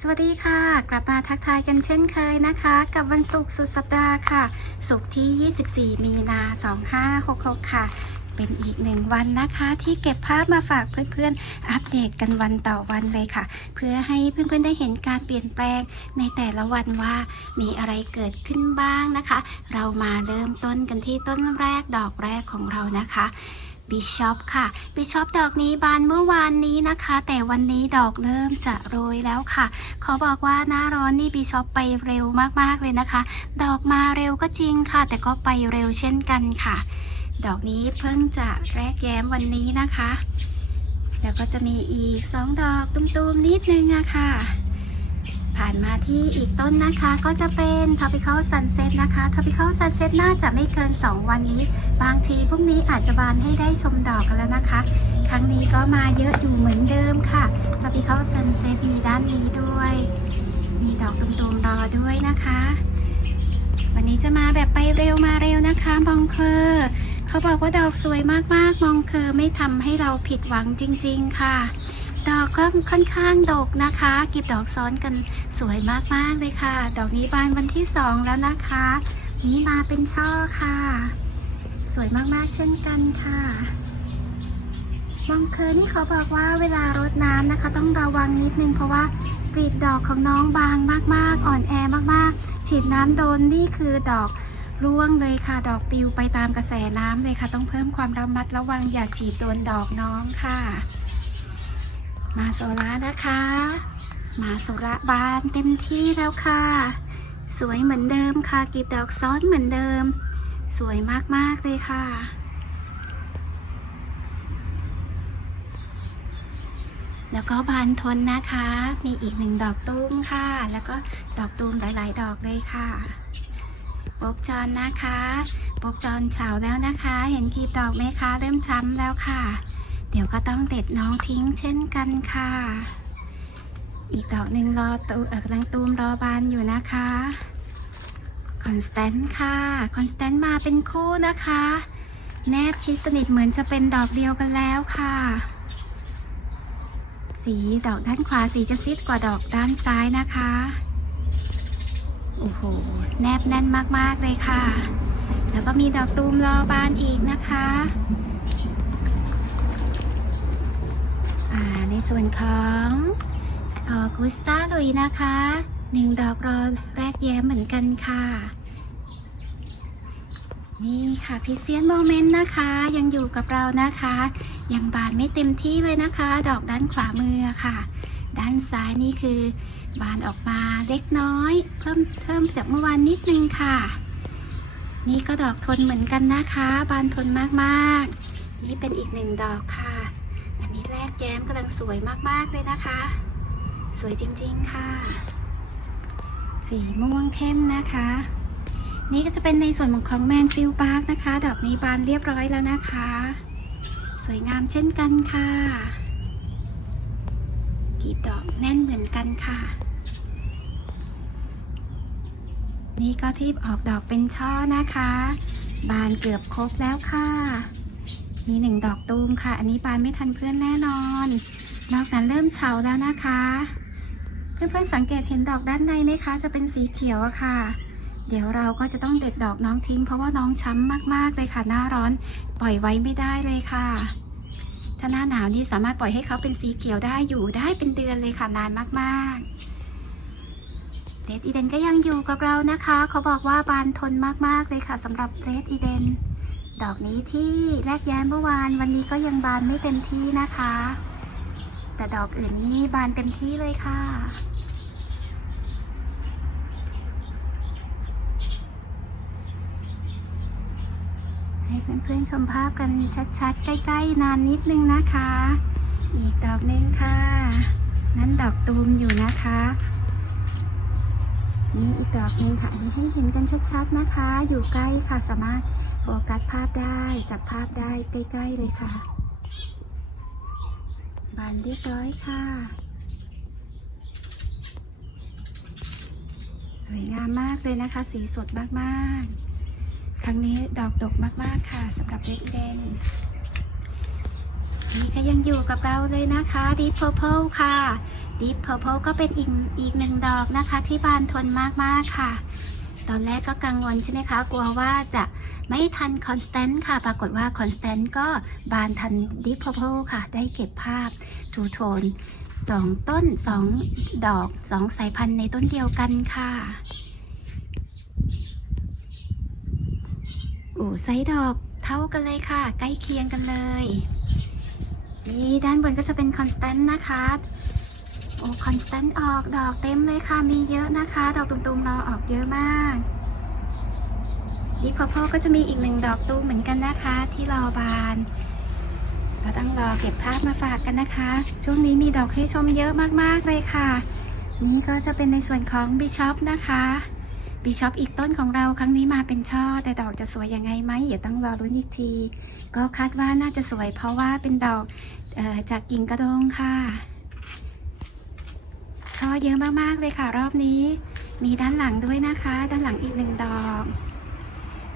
สวัสดีค่ะ กลับมาทักทายกันเช่นเคยนะคะ กับวันศุกร์สุดสัปดาห์ค่ะ ศุกร์ที่ 24 มีนา 2566 ค่ะ เป็นอีกหนึ่งวันนะคะ ที่เก็บภาพมาฝากเพื่อนๆ อัปเดตกันวันต่อวันเลยค่ะ เพื่อให้เพื่อนๆได้เห็นการเปลี่ยนแปลงในแต่ละวันว่ามีอะไรเกิดขึ้นบ้างนะคะ เรามาเริ่มต้นกันที่ต้นแรกดอกแรกของเรานะคะ บิชอปค่ะ บิชอปดอกนี้บานเมื่อวานนี้นะคะ แต่วันนี้ดอกเริ่มจะโรยแล้วค่ะขาบอกว่าหน้าร้อนนี่บิชอปไปเร็วมากๆเลยนะคะ ดอกมาเร็วก็จริงค่ะ แต่ก็ไปเร็วเช่นกันค่ะ ดอกนี้เพิ่งจะแรกแย้มวันนี้นะคะ แล้วก็จะมีอีกสองดอกตุ้มๆนิดนึงอะค่ะ ผ่านมาที่อีกต้นนะคะก็จะเป็น Tropical Sunset นะคะ Tropical Sunset น่าจะไม่เกิน 2 วันนี้ บางทีพรุ่งนี้อาจจะบานให้ได้ชมดอกกันแล้วนะคะ ครั้งนี้ก็มาเยอะอยู่เหมือนเดิมค่ะ Tropical Sunset มีด้านนี้ด้วย มีดอกตุ่มๆรอด้วยนะคะ วันนี้จะมาแบบไปเร็วมาเร็วนะคะมองเคอร์เขาบอกว่าดอกสวยมากๆมองเคอไม่ทำให้เราผิดหวังจริง ๆ ค่ะ ดอกก็ค่อนข้างดกนะคะก็บดอกซ้อนกันสวยมากๆเลยค่ะ ดอกนี้บานวันที่สองแล้วนะคะ นี้มาเป็นช่อค่ะ สวยมากๆเช่นกันค่ะมองเคอนี่เขาบอกว่าเวลารดน้ำนะคะ ต้องระวังนิดนึงเพราะว่ากลีบดอกของน้องบางมากๆ อ่อนแอมากๆ ฉีดน้ำโดนนี่คือดอกร่วงเลยค่ะ ดอกปลิวไปตามกระแสน้ำเลยค่ะ ต้องเพิ่มความระมัดระวังอย่าฉีดโดนดอกน้องค่ะ มาโซล่านะคะ มาโซล่าบานเต็มที่แล้วค่ะ สวยเหมือนเดิมค่ะกีบดอกซ้อนเหมือนเดิม สวยมากๆเลยค่ะแล้วก็บานทนนะคะ มีอีกหนึ่งดอกตุ้มค่ะ แล้วก็ดอกตูมหลาย ๆ ดอกเลยค่ะป๊บจอนนะคะป๊บจอนเฉาแล้วนะคะ เห็นกีบดอกไหมคะ เริ่มช้ำแล้วค่ะ เดี๋ยวก็ต้องเด็ดน้องทิ้งเช่นกันค่ะ อีกดอกหนึ่งรอตูเออกำลังตูมรอบานอยู่นะคะคอนสแตนต์ค่ะคอนสแตนต์มาเป็นคู่นะคะ แนบชิดสนิทเหมือนจะเป็นดอกเดียวกันแล้วค่ะ สีดอกด้านขวาสีจะซิดกว่าดอกด้านซ้ายนะคะโอ้โห แนบแน่นมาก ๆ เลยค่ะ แล้วก็มีดอกตูมรอบานอีกนะคะ ในส่วนของออกุสตาลุยนะคะหนึ่งดอกรอแรกแย้มเหมือนกันค่ะ นี่ค่ะพิเซียนโมเมนต์นะคะ ยังอยู่กับเรานะคะ ยังบานไม่เต็มที่เลยนะคะ ดอกด้านขวามือค่ะ ด้านซ้ายนี่คือบานออกมาเล็กน้อย เพิ่มเพิ่มจากเมื่อวานนิดนึงค่ะ นี่ก็ดอกทนเหมือนกันนะคะ บานทนมากๆ นี่เป็นอีกหนึ่งดอกค่ะ แก้มกำลังสวยมากๆเลยนะคะ สวยจริงๆค่ะ สีม่วงเข้มนะคะ นี่ก็จะเป็นในส่วนของแมนฟิลปาร์คนะคะ ดอกนี้บานเรียบร้อยแล้วนะคะ สวยงามเช่นกันค่ะกีบดอกแน่นเหมือนกันค่ะ นี่ก็ที่ออกดอกเป็นช่อนะคะ บานเกือบครบแล้วค่ะ มีหนึ่งดอกตูมค่ะ อันนี้บานไม่ทันเพื่อนแน่นอน นอกนั้นเริ่มเฉาแล้วนะคะ เพื่อนๆสังเกตเห็นดอกด้านในไหมคะ จะเป็นสีเขียวอะค่ะ เดี๋ยวเราก็จะต้องเด็ดดอกน้องทิ้ง เพราะว่าน้องช้ำมากๆเลยค่ะ หน้าร้อนปล่อยไว้ไม่ได้เลยค่ะ ถ้าหน้าหนาวนี่สามารถปล่อยให้เขาเป็นสีเขียวได้อยู่ได้เป็นเดือนเลยค่ะนานมากๆเรดอีเดนก็ยังอยู่กับเรานะคะ เขาบอกว่าบานทนมากๆเลยค่ะสำหรับเรดอีเดน ดอกนี้ที่แรกแย้มเมื่อวาน วันนี้ก็ยังบานไม่เต็มที่นะคะ แต่ดอกอื่นนี่บานเต็มที่เลยค่ะ ให้เพื่อนๆชมภาพกันชัดๆ ใกล้ๆ นานนิดนึงนะคะ อีกดอกหนึงค่ะ นั่นดอกตูมอยู่นะคะ นี่อีกดอกหนึงค่ะอันนี้ให้เห็นกันชัดๆนะคะ อยู่ใกล้ค่ะสามารถโฟกัสภาพได้จับภาพได้ใกล้ๆเลยค่ะ บานเรียบร้อยค่ะ สวยงามมากเลยนะคะ สีสดมากๆ ครั้งนี้ดอกดกมากๆค่ะสำหรับเ e ดเดน นี่ก็ยังอยู่กับเราเลยนะคะ Deep Purple ค่ะ Deep Purple ก็เป็นอีกอีกหนึ่งดอกนะคะที่บานทนมากๆค่ะ ตอนแรกก็กังวลใช่ไหมคะ กลัวว่าจะไม่ทัน Constant ค่ะ ปรากฏว่า Constant ก็บานทัน Deep Purple ค่ะ ได้เก็บภาพ Two Tone สองต้นสองดอกสองสายพันธุ์ในต้นเดียวกันค่ะโอ้ไซส์ดอกเท่ากันเลยค่ะ ใกล้เคียงกันเลย นี่ด้านบนก็จะเป็น Constant นะคะ โอ้ Constant ออกดอกเต็มเลยค่ะ มีเยอะนะคะ ดอกตุ่มๆรอออกเยอะมาก Deep Purple ก็จะมีอีกหนึ่งดอกตูมเหมือนกันนะคะ ที่รอบานก็ต้องรอเก็บภาพมาฝากกันนะคะ ช่วงนี้มีดอกให้ชมเยอะมากๆเลยค่ะ นี่ก็จะเป็นในส่วนของบิชอปนะคะ บิชอปอีกต้นของเราครั้งนี้มาเป็นช่อ แต่ดอกจะสวยยังไงไหมเดี๋ยวต้องรอรุ้นอีกที ก็คาดว่าน่าจะสวยเพราะว่าเป็นดอกออจากกิ่งกระดงค่ะ ช่อเยอะมากๆเลยค่ะ รอบนี้ มีด้านหลังด้วยนะคะ ด้านหลังอีกหนึ่งดอก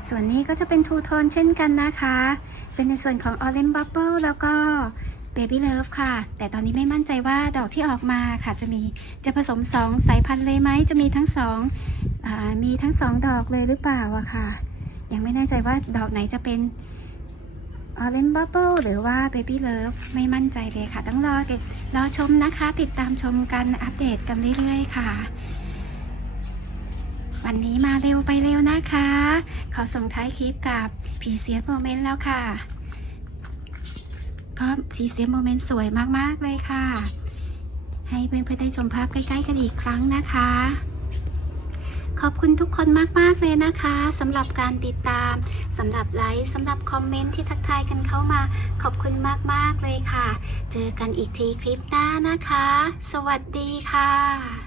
ส่วนนี้ก็จะเป็นทูโทนเช่นกันนะคะ เป็นในส่วนของ Orange Bubble แล้วก็ Baby Love ค่ะ แต่ตอนนี้ไม่มั่นใจว่าดอกที่ออกมาค่ะจะมีจะผสม 2 สายพันธุ์เลยไหมจะมีทั้งสอง มีทั้งสองดอกเลยหรือเปล่าอะค่ะ ยังไม่แน่ใจว่าดอกไหนจะเป็น Orange Bubble หรือว่า Baby Love ไม่มั่นใจเลยค่ะ ต้องรอเก็บรอชมนะคะ ติดตามชมกันอัปเดตกันเรื่อยๆค่ะ วันนี้มาเร็วไปเร็วนะคะ ขอส่งท้ายคลิปกับพีเซียโมเมนต์แล้วค่ะ เพราะพีเซียโมเมนต์สวยมากๆเลยค่ะ ให้เพื่อนๆได้ชมภาพใกล้ๆกันอีกครั้งนะคะ ขอบคุณทุกคนมาก ๆ เลยนะคะสำหรับการติดตามสำหรับไลค์สำหรับคอมเมนต์ที่ทักทายกันเข้ามา ขอบคุณมาก ๆ เลยค่ะ เจอกันอีกทีคลิปหน้านะคะ สวัสดีค่ะ